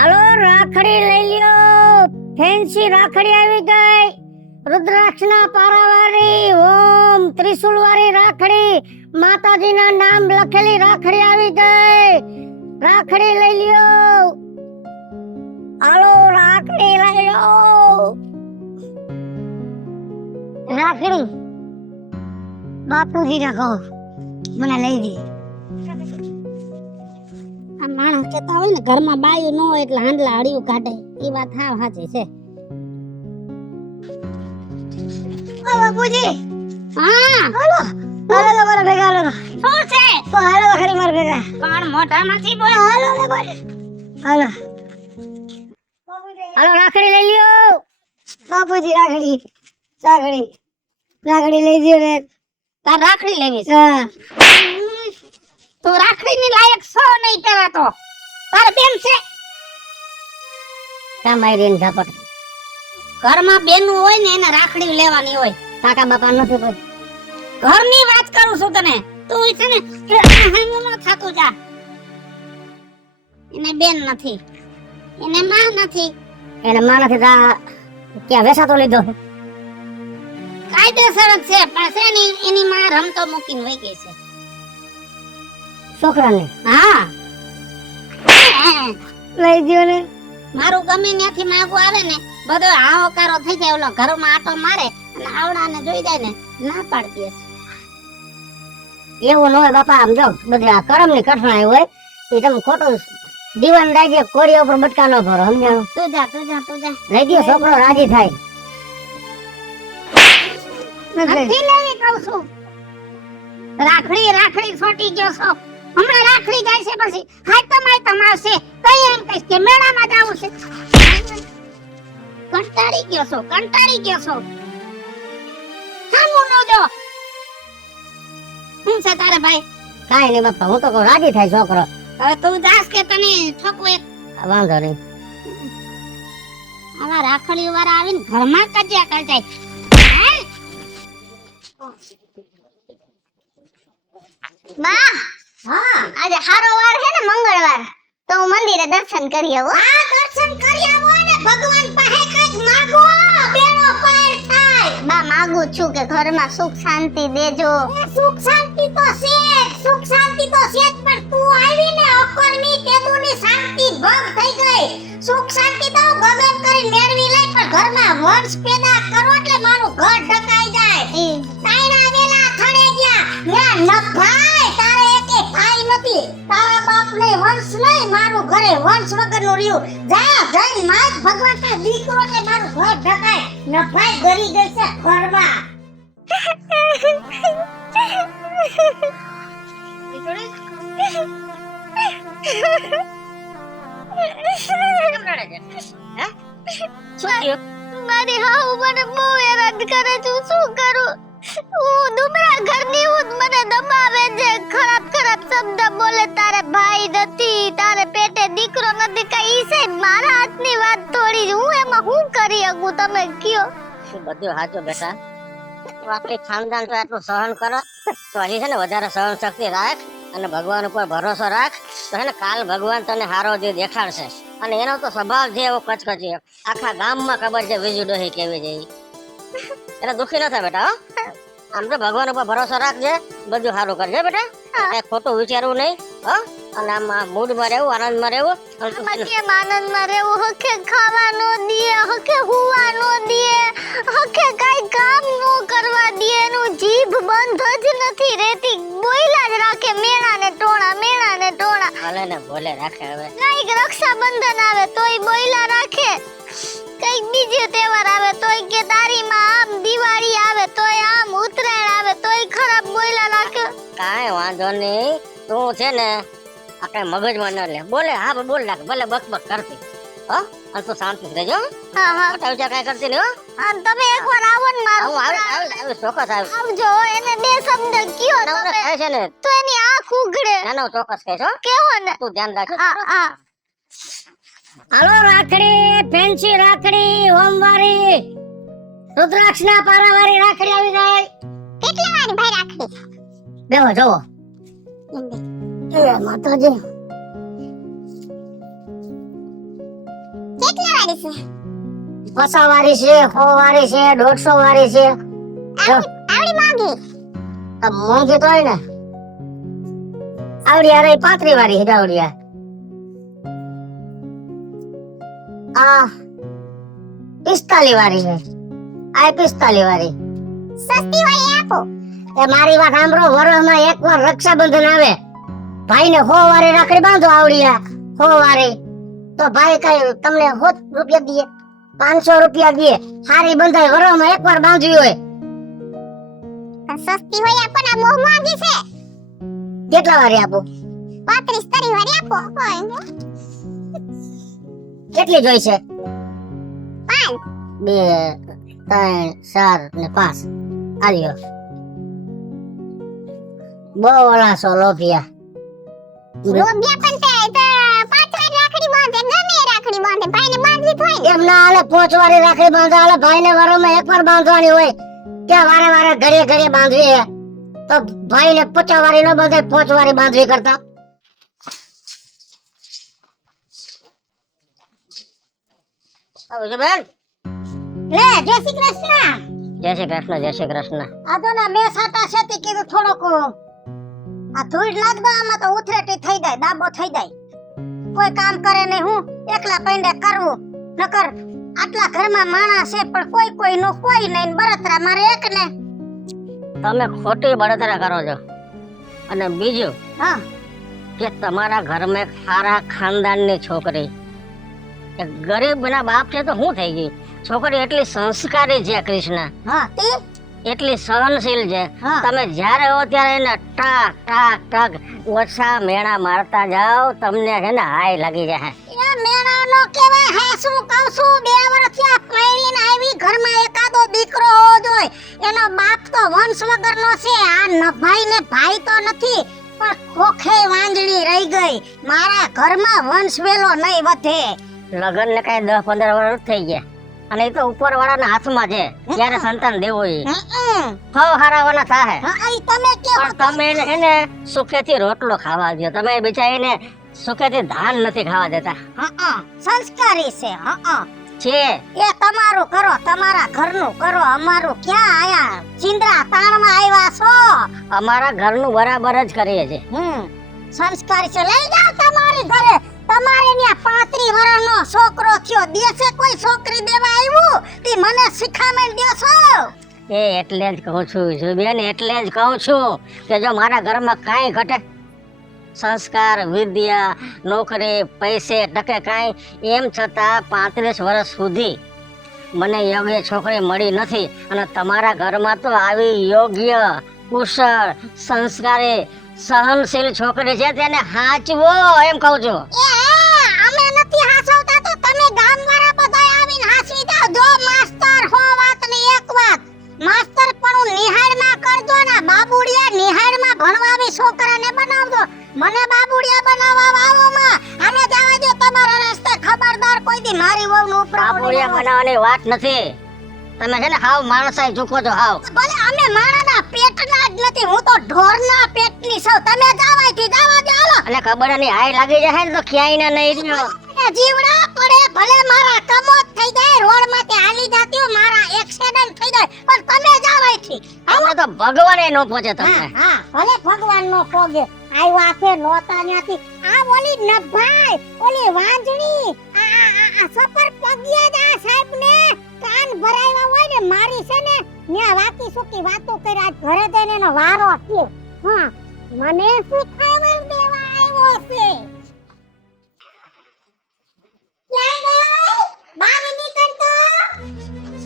હાલો રાખડી લઈ લ્યો, ફેન્સી રાખડી આવી ગઈ, રુદ્રાક્ષના પારાવાળી ઓમ ત્રિશુલવાળી રાખડી, માતાજીના નામ લખેલી રાખડી આવી ગઈ. રાખડી લઈ લ્યો, હાલો રાખડી લઈ લ્યો. રાખડી બાપુજી ના કહો મને લઈ દે. આ માણસ કહેતા હોય ને ઘરમાં બાયું ન હોય એટલે હાંડલા હળિયું કાઢે, એ વાત હાવ સાચી છે. ઓ બાપુજી, હા હાલો હાલો તો મારા ભેગા હાલો. શું છે? તો હાલો તો ખરી મારા ભેગા. પણ મોઢામાંથી બોલ. હાલો ને બોલ. હાલો હાલો રાખડી લઈ લ્યો. બાપુજી રાખડી રાખડી રાખડી લઈ દ્યો ને. તાર રાખડી લેવી છે? હા તું રાખડીની લાયક છો નહીં પેલા તો. તાર બેન છે? કામ આવી રહી ઝાપટ. ઘરમાં બેનું હોય ને એને રાખડી લેવાની હોય. કાકા બાપા નથી કોઈ. ઘરની વાત કરું છું તને. તું છે ને હાનું ન થાતું જા. એને બેન નથી, એને માં નથી. એને માં નથી તા ક્યાં વેસાતો લીધો. કાયદેસર જ છે પણ છે ને એની માં રમતો મૂકીને વહી ગઈ છે. છોકરાને હા લઈ દ્યો ને. મારું ગમે ત્યાંથી માગું આવે ને બધો હાહોકારો થઈ જાય. ઓલો ઘરમાં આટો મારે અને આવડાને જોઈ જાય ને ના પાડતી હશે. એવું ન હોય બાપા. આમ જો બધી આ કરમ ની કઠણાઈ હોય એ તમે ખોટું દીવાન રાજી કોડિયા ઉપર બટકા ન ભરો. સમજાણું? તું જા તું જા તું જા. લઈ દ્યો, છોકરો રાજી થાય. નથી લેવી કહું છું. રાખડી રાખડી છોટી ગયો છો. હમણાં રાખડી જાય છે પછી હાયતમ આવશે કઈ એમ કહીશ કે મેળામાં જાવું છે. કંટાળી ગયો છો, કંટાળી ગયો છો. સામું ન જો. શું છે તારે ભાઈ? કાંઈ નહીં બાપા, હું તો કહું રાજી થાય છોકરો. હવે તું જાસ કે તને ઠોકવે? વાંધો નહીં. આવા રાખડી વાળા આવીને ઘરમાં કજ્યા કરી જાય. બા, હા આજે હારો વાર છે ને મંગળવાર, તો હું મંદિરે દર્શન કરી આવું. આ દર્શન કરી આવો ને ભગવાન પાસે કઈક માંગો. બેનો પાર થાય. બા, માંગુ છું કે ઘરમાં સુખ શાંતિ દેજો. સુખ શાંતિ તો છે જ, સુખ શાંતિ તો છે જ, પણ તું આવી ને અકર્મી તેદુની શાંતિ ભંગ થઈ ગઈ. સુખ શાંતિ તો ગમે એમ કરી મેળવી લઈ પણ ઘરમાં વંશ પેદા કરો એટલે મારું ઘર ઢકાઈ જાય. તાઈના વેલા થડે ગયા ન્યા નભાઈ. તારે એકે ભાઈ નથી. તારા બાપને વંશ નહીં, મારું ઘરે વંશ વગરનું રહ્યું. જા જઈને માય ભગવાન કા દીકરો એટલે મારું ઘર ઢકાય. નભાઈ ગરી ગઈ છે ઘરમાં. મારી હાઉ મને બહુ હેરાન કરે છે. હું શું કરું? હું દુબળા ઘરની હું, મને દબાવે છે, ખરાબ ખરાબ શબ્દ બોલે. તારે ભાઈ નથી, તારે પેટે દીકરો નથી, કઈ ઈ છે મારા હાથની વાત થોડી જ. હું એમાં હું કરી શકું? તમે કયો. શું બધું સાચું બેટા. આપણી ખાનદાન તો આટલું સહન કરો તો હજી છે ને વધારે સહન શક્તિ રાખ અને ભગવાન ઉપર ભરોસો રાખ તો છે ને કાલ ભગવાન તને હારો જે દેખાડશે. અને એનો તો સ્વભાવ છે એવો કચકચી, આખા ગામમાં ખબર છે બીજું ડોહી કેવી છે. એટલે દુખી ન થાય બેટા. હો આમ તો ભગવાન ઉપર ભરોસો રાખજે, બધું સારું કરજે બેટા. કઈ ખોટું વિચારવું નહીં. હો અને આમ મૂડમાં રહેવું, આનંદમાં રહેવું. આમાં કેમ આનંદમાં રહેવું? હકે ખાવા નો દે, હકે હુવા નો દે, હકે કઈ કામ નો કરવા દે. એનું જીભ બંધ જ નથી રહેતી. બોયલા જ રાખે મેણા ને ટોણા, મેણા ને ટોણા. ભલે ને ભલે રાખે. હવે કઈક રક્ષાબંધન આવે તોય બોયલા રાખે, કઈક બીજો તહેવાર આવે તોય કે તારીમાં આમ, દિવાળી આવે તોય આમ, ઉત્તરાયણ આવે તોય ખરાબ બોયલા રાખે. કાંઈ વાંધો નહીં. તું છે ને આ કઈ મગજમાં ન લે. બોલે હા બોલ નાખ, ભલે બક કરતી. હો અને તું શાંતિ રહેજો. હા હા. ખોટા વિચાર કઈ કરતી નહીં. હો અને તમે એકવાર આવો ને મારું હું આવી ચોક્કસ આવી. આવજો. એને બે શબ્દ કયો તમે થાય છે ને તો એની આંખ ઉઘડે. ના ના ચોક્કસ કહીશ. હો કેવો ને? તું ધ્યાન રાખજો. હા હા. હાલો રાખડી, ફેન્સી રાખડી, ઓમવારી, રુદ્રાક્ષના પારાવાળી રાખડી આવી જાય. કેટલી વાર ભાઈ રાખડી? બેહો જોવો. એ માતાજી કેટલા વાળી છે 50 વાળી છે, 100 વાળી છે, 150 વાળી છે. જો, આવડી માંગી આ મોંઘી તો હોય ને. આવડી આ રહી 35 વાળી છે આવડી આ. આ 45 વાળી છે. આ 45 વાળી. સસ્તી હોય એ આપો એ મારી વાત સાંભળો, વરસમાં એકવાર રક્ષાબંધન આવે, ભાઈને 100 વાળી રાખડી બાંધો આવડી આ 100 વાળી, તો ભાઈ કઈ તમને 100 રૂપિયા દે, 500 રૂપિયા દે. સારી બંધાય, વરસમાં એકવાર બાંધવી હોય. સસ્તી હોય આપો ને બહુ માંગી છે કેટલા વાળી આપો? 35 30 વાળી આપો હોય કેટલી જોઈ છે? 5 2 3 4 ને 5. આલ્યો બહુ ઓલા સો લોભિયા. લોભિયા પણ તે 5 વાળી રાખડી બાંધે ગમે એ રાખડી બાંધે ભાઈને બાંધવી થોય એમ ના હાલે, 5 વાળી રાખડી બાંધો હાલે. ભાઈને વરોમાં એકવાર બાંધવાની હોય, ત્યાં વારે વારે ઘડીએ ઘડીએ બાંધવી હે, તો ભાઈને 50 વાળી ન બાંધે, 5 વાળી બાંધવી કરતા. બેન લે જય શ્રી કૃષ્ણ જય શ્રી કૃષ્ણ, જય શ્રી કૃષ્ણ. આ તો ના મેં સાટા છેતી કીધું થોડોક આ ધૂળ લાગદા આમાં તો ઉથરેટી થઈ જાય દાબો થઈ જાય કોઈ કામ કરે નહીં હું એકલા પૈંડે કરવું નકર આટલા ઘરમાં માણસ છે પણ કોઈ નો કોઈ નહીં બળતરા મારે એક ને તમે ખોટી બળતરા કરો છો. અને બીજું હા કે તમારા ઘરમાં એક સારા ખાનદાનની છોકરી, એક ગરીબના બાપ છે તો શું થઈ ગયું? છોકરી એટલી સંસ્કારી છે કૃષ્ણ, હા તે એટલી સહનશીલ છે. હા. તમે જ્યારે હો ત્યારે એને ટાક ટાક ટાક ઓછા મેણા મારતા જાઓ, તમને છે ને હાય લાગી જાય. એ મેણા નો કહેવાય હે શું કહું છું 2 વર્ષથી આ પૈણીને આવી ઘરમાં એકાદો દીકરો હોવો જોઈએ એનો બાપ તો વંશ વગરનો છે આ નભાઈ ને ભાઈ તો નથી પણ ખોખે વાંજળી રહી ગઈ મારા ઘરમાં વંશ વેલો નહીં વધે લગ્ન ને કઈ 10-15 વર્ષ થઈ ગયા, અને એ તો ઉપર વાળાના હાથમાં છે ત્યારે સંતાન દેવું એ હારાવાના થાય. હા ઈ તમે કેવો પણ તમે એને સુખેથી રોટલો ખાવા દો, તમે બિચારીને સુખેથી ધાન નથી ખાવા દેતા. હા સંસ્કારી છે હા છે એ તમારું કરો તમારા ઘરનું કરો અમારું ક્યાં આયા ચિંદ્રા તાણમાં આવ્યા છો અમારા ઘરનું બરાબર જ કરીએ છે. સંસ્કારી છે લઈ જાઓ તમારી ઘરે તમારે ત્યાં 35 વર્ષનો છોકરો થયો દેશે કોઈ છોકરી દેવા આવ્યું તી મને શિખામણ દેશો એ એટલે જ કહું છું બેન, એટલે જ કહું છું કે જો મારા ઘરમાં કાંઈ ઘટે, સંસ્કાર વિદ્યા નોકરી પૈસે ટકે કાંઈ, એમ છતાં 35 વર્ષ સુધી મને યોગ્ય છોકરી મળી નથી. અને તમારા ઘરમાં તો આવી યોગ્ય કુશળ સંસ્કારી સહનશીલ છોકરી છે, તેને હાચવો એમ કહું છું. અમે નથી હાસવતા તો તમે ગામવાળા બધાય આવીને હાસવી જાવ જો માસ્તર હો વાત ને એક વાત માસ્તર પણ નિહાળમાં કરજો ને બાબુડિયા નિહાળમાં ભણવાવી છોકરાને બનાવજો મને બાબુડિયા બનાવવા આવોમાં અમે જાવા દો તમારા રસ્તે ખબરદાર કોઈ દી મારી વહુનું ઉપરાવણ બાબુડિયા બનાવવાની વાત નથી, તમે છે ને હાવ માણસાઈ ચૂકો છો હાવ. ભલે અમે માણાના પેટના જ નથી હું તો ઢોરના પેટની છું તમે જાવાથી જાવા દો હાલો અને ખબર નહીં હાય લાગી જાય ને તો ક્યાંય ના નહીં રહ્યો. જીવડા પડે ભલે મારા કમોત થઈ જાય રોડ માંથી હાલી જાતી હોય મારા એક્સિડન્ટ થઈ જાય પણ તમે જાવાથી અમે તો ભગવાને નો પહોંચે તમને. હા ભલે ભગવાન નો પોગે આયવા છે નોતા ન્યાથી આ ઓલી નભાઈ ઓલી વાંજણી આ સફર પગ્યા જ આ સાહેબ ને કાન ભરાયા હોય ને મારી છે ને ન્યા વાકી સુકી વાતો કરી આજ ઘરે જઈને એનો વારો છે હા મને શીખાવણ દેવા આવ્યો છે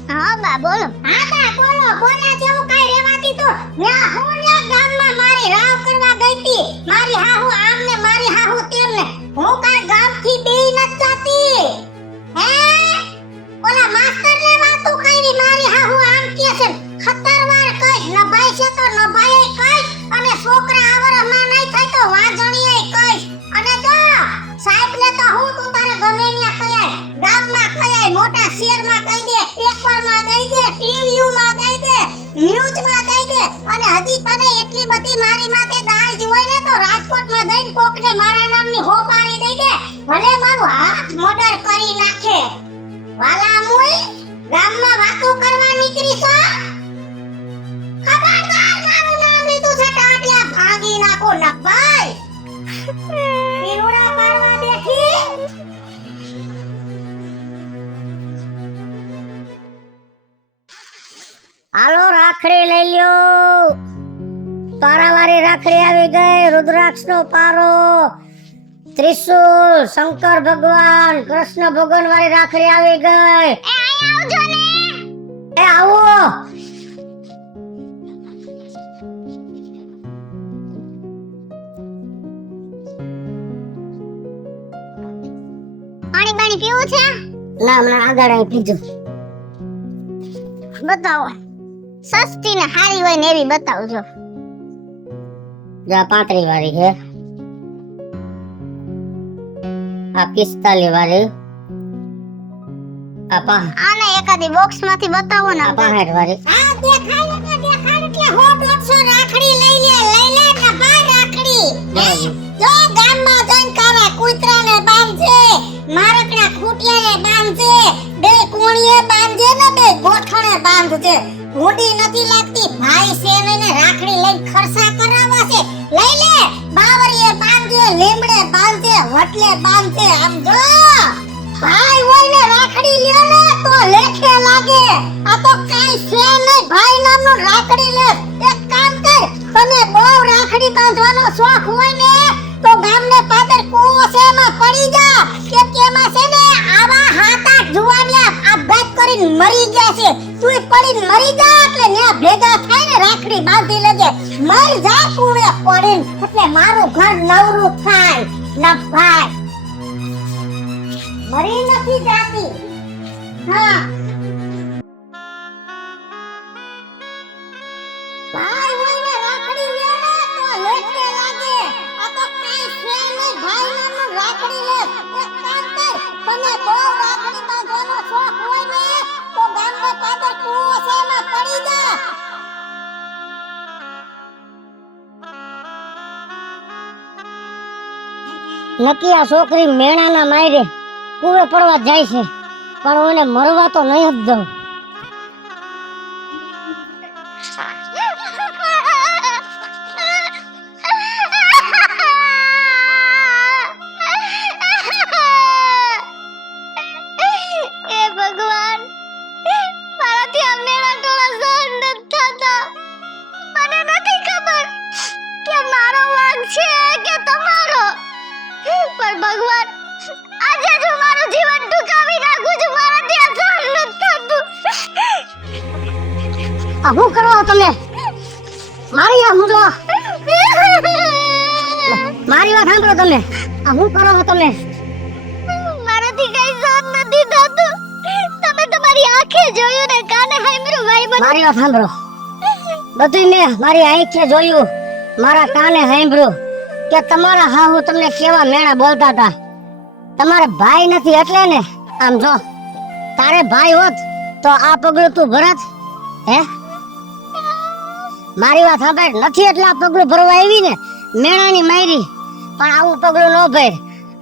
હા બા બોલો હા બા બોલો બોલા જેવું કઈ રેવાતી તો ન્યા હું ન્યા ગામમાં મારી રાવ કરવા ગઈ તી મારી હાહુ આમ ને મારી હાહુ તેમ ને હું કઈ ગામથી બેઈ ન જાતી હે ઓલા માસ્ટર ને વાતો કરી મારી હાહુ આમ કે છે 17 વાર કઈ નભાઈ છે તો નભાઈ કઈ અને છોકરા આવરમાં નહીં થાય તો વાંજણીએ કઈ અને જો સાહેબ ને તો હું તું તારે ગમે ન્યા કયાય ગામમાં કયાય મોટા શહેરમાં કહી દે પેપરમાં દઈ દે ટીવીમાં દઈ દે ન્યૂઝમાં દઈ દે અને હજી તને એટલી બધી મારી માથે દાજ હોય ને તો રાજકોટમાં જઈને કોકને મારા નામની હોબારી દઈ દે ભલે મારું હાથ મર્ડર કરી નાખે વાલા મુઈ ગામમાં વાતો કરવા નીકળી છો ખબરદાર મારું નામ લીધું છે ટાટિયા ભાંગી નાખો નભાઈ પીરુડા પાડવા બેઠી હાલો રાખડી લઈ લ્યો પારાવાળી રાખડી આવી ગઈ રુદ્રાક્ષ નો પારો ત્રિશુલ શંકર ભગવાન કૃષ્ણ ભગવાન વાળી રાખડી આવી ગઈ એ આવો પાણી પાણી પીવું છે ના મને આગળ આવી પીજો બતાવો સસ્તી ને સારી હોય ને એવી બતાવજો જા 35 વાળી છે આ 45 વાળી આ આને એકાદી બોક્સ માંથી બતાવો ને 65 વાળી આ દેખાડ એટલે હો 150 રાખડી લઈ લે ને ભાઈ રાખડી જો ગામમાં જઈને કારા કૂતરાને બાંધજે મારકના ખૂટિયાને બાંધજે બે કોણીએ બાંધજે ને બે ગોઠણે બાંધજે ઘોડી નથી લાગતી ભાઈ છે ને રાખડી લઈને ખર્ચા કરાવવા છે લઈ લે બાવરીએ બાંધજે લીમડે બાંધજે વટલે બાંધજે આમ જો ભાઈ હોય ને રાખડી લે ને તો લેખે લાગે આ તો કાઈ છે નહીં ભાઈ નામનું રાખડી લે એક કામ કર તને બહુ રાખડી બાંધવાનો શોખ હોય ને તો ગામને પાદર કૂવો છે એમાં પડી જા કે કેમાં છે ને આવા હાથા જુવાનિયા આપઘાત કરીને મરી ગયા છે તું પડીને મરી જા એટલે ન્યા ભેગા થાય ને રાખડી બાંધી લેજે મર જા કૂવે પડીને એટલે મારું ઘર નવરું થાય ન ભાઈ મરી નથી જાતી હા ભાઈ હોય ને રાખડી લે ને તો લેખે લાગે આ તો કાઈ છે નહીં ભાઈ નામનું રાખડી લે એક કામ કર તને બહુ રાખડી બાંધવાનો શોખ હોય ને તો ગામને પાદર કૂવો છે એમાં પડી જા નક્કી આ છોકરી મેણાના માયરે કુવે પડવા જાય છે પણ એને મરવા તો નહીં જ દઉં એ ભગવાન મારાથી આ મેળા ટોળા સહન નથી થતા મને નથી ખબર કે મારો વાંક છે કે તમારો પણ ભગવાન આજે જ હું મારું જીવન ટૂંકાવી નાખું છું મારાથી આ સહન નથી થતું આ શું કરો તમે મારી આ હું મારી વાત સાંભળો તમે આ શું કરો છો તમે મારાથી કઈ સહન નથી થતું તમે તમારી આંખે જોયું ને કાને સાંભળ્યું ભાઈ બન મારી વાત સાંભળો બધું મેં મારી આંખે જોયું મારા કાને સાંભળ્યું કે તમારા હા હું તમને કેવા મેણા બોલતા હતા તમારે ભાઈ નથી એટલે ને આમ જો તારે ભાઈ હોત તો આ પગલું તું ભરત હે મારી વાત સાંભળ નથી એટલે આ પગલું ભરવા આવી ને મેણાની મારી પણ આવું પગલું ન ભર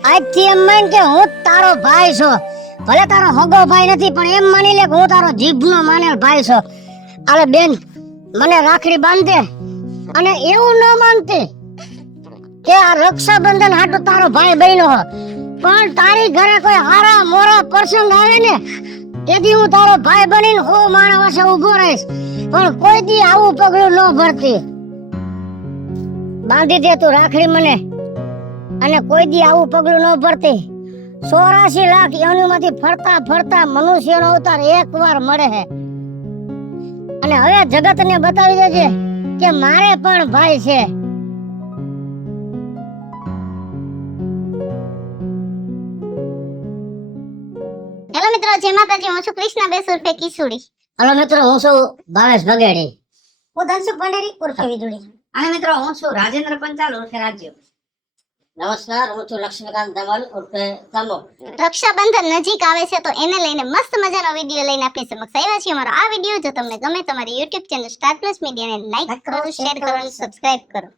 આજથી એમ માન કે હું તારો ભાઈ છું ભલે તારો હગો ભાઈ નથી પણ એમ માની લે કે હું તારો જીભનો માનેલ ભાઈ છું આલે બેન મને રાખડી બાંધે અને એવું ન માનતી કે આ રક્ષાબંધન હાટુ તારો ભાઈ બન્યો હો પણ તારી ઘરે કોઈ હારા મોરા પ્રસંગ આવે ને તેથી હું તારો ભાઈ બનીને હો માણસ પાસે ઊભો રહીશ પણ કોઈ દી આવું પગલું ન ભરતી બાંધી દે તું રાખડી મને અને કોઈ દી આવું પગલું ન ભરતી 84 લાખ યોનિમાંથી ફરતા ફરતા મનુષ્યનો અવતાર એકવાર મળે છે અને હવે જગતને બતાવી દેજે કે મારે પણ ભાઈ છે હેલો મિત્રો જય માતાજી હું છું કૃષ્ણા બેસ ઉર્ફે કિશોરી હલો મિત્રો હું છું ભાવેશ બગેડી હું ધનસુખ ભંડારી ઉર્ફે વિજુડી અને મિત્રો હું છું રાજેન્દ્ર પંચાલ ઉર્ફે રાજ્ય નમસ્કાર હું છું લક્ષ્મીકાંત ધમલ ઉર્ફે ધમો રક્ષાબંધન નજીક આવે છે તો એને લઈને મસ્ત મજાનો વિડીયો લઈને આપની સમક્ષ આવ્યા છીએ અમારો આ વિડીયો જો તમને ગમે તમારી YouTube ચેનલ સ્ટાર પ્લસ મીડિયાને લાઈક કરો શેર કરો અને સબસ્ક્રાઇબ કરો